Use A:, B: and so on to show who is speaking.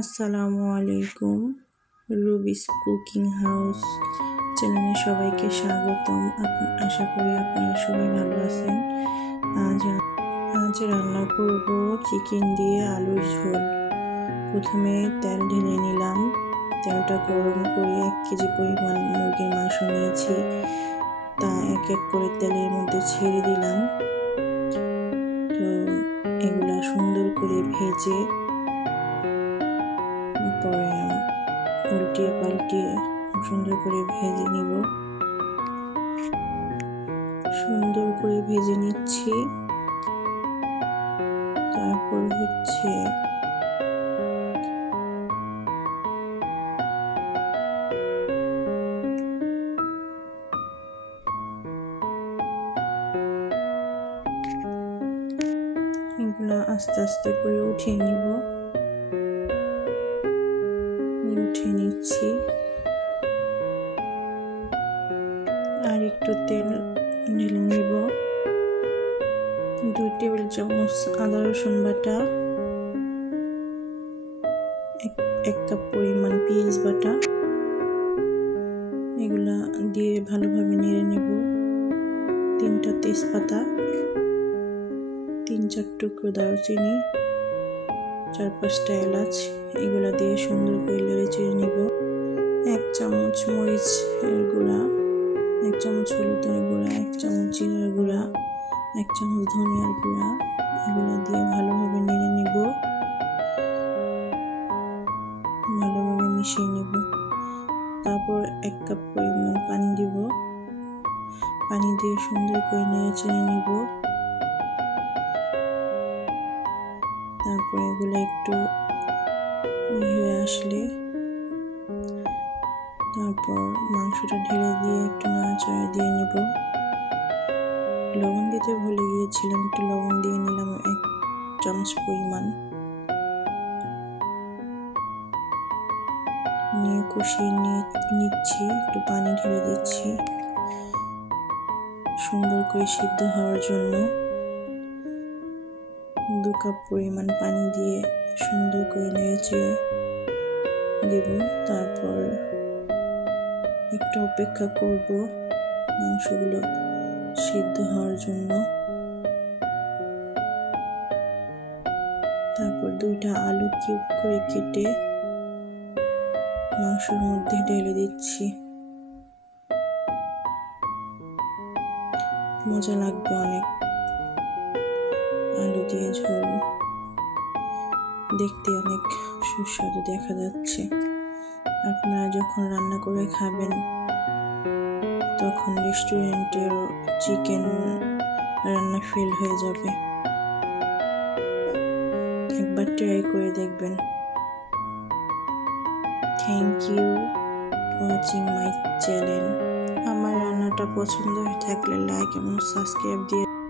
A: আসসালামু আলাইকুম, রুবিস cooking house চ্যানেলে সবাইকে স্বাগতম। আশা করি আপনারা সবাই ভালো আছেন। আজ আজ রান্না করব চিকেন দিয়ে আলুর ঝোল। প্রথমে তেল ঢেলে নিলাম। তেলটা গরম করে এক কেজি পরিমাণ মুরগির মাংস নিয়েছি। তা এক এক করে তেলের মধ্যে ছেড়ে দিলাম। তো এগুলা সুন্দর করে ভেজে পরে উল্টিয়ে পাল্টিয়ে সুন্দর করে ভেজে নিব। সুন্দর করে ভেজে নিচ্ছি। তারপর হচ্ছে এগুলো আস্তে আস্তে করে উঠিয়ে নিব। নিচ্ছি। আর একটু তেল ঢেলে নিব। দুই টেবিল চামচ আদা রসুন বাটা। এক এক কাপ পরিমাণ পেঁয়াজ বাটা। এগুলা দিয়ে ভালোভাবে নেড়ে নেব। তিনটা তেজপাতা, তিন চার টুকরো দারুচিনি। চার পাঁচটা এলাচ, এগুলা দিয়ে সুন্দর করে লেড়ে চেড়ে নিব। এক চামচ মরিচ এর গুঁড়া, এক চামচ হলুদের গুঁড়া, এক চামচ জিরার গুঁড়া, এক চামচ ধনিয়ার গুঁড়া, এগুলা দিয়ে ভালোভাবে নেড়ে নিব। ভালোভাবে মিশিয়ে নিব। তারপর এক কাপ পরিমাণ পানি দিব। পানি দিয়ে সুন্দর করে নেড়ে চেড়ে নিব। তারপর এগুলো একটু হয়ে আসলে তারপর মাংসটা ঢেলে দিয়ে একটু নাড়াচাড়া দিয়ে নিব। লবণ দিতে ভুলে গিয়েছিলাম, একটু লবণ দিয়ে নিলাম এক চামচ পরিমাণ। নিয়ে কষিয়ে নিয়ে নিচ্ছি, একটু পানি ঢেলে দিচ্ছি। সুন্দর করে সিদ্ধ হওয়ার জন্য। দু কাপ পরিমাণ পানি দিয়ে সুন্দর করে নেড়েছে দেব। তারপর একটু অপেক্ষা করব মাংসগুলো সিদ্ধ হওয়ার জন্য। তারপর দুইটা আলু কিউব করে কেটে মাংসের মধ্যে ঢেলে দিচ্ছি। মজা লাগবে অনেক। আলু দিয়ে ঝোল। দেখতে অনেক সুস্বাদু দেখা যাচ্ছে। আপনারা যখন রান্না করে খাবেন, তখন রেস্টুরেন্টের চিকেন রান্না ফেল হয়ে যাবে। একবার ট্রাই করে দেখবেন। Thank you watching my channel আমার রান্নাটা পছন্দ হয়ে থাকলে লাইক এবং সাবস্ক্রাইব দিয়ে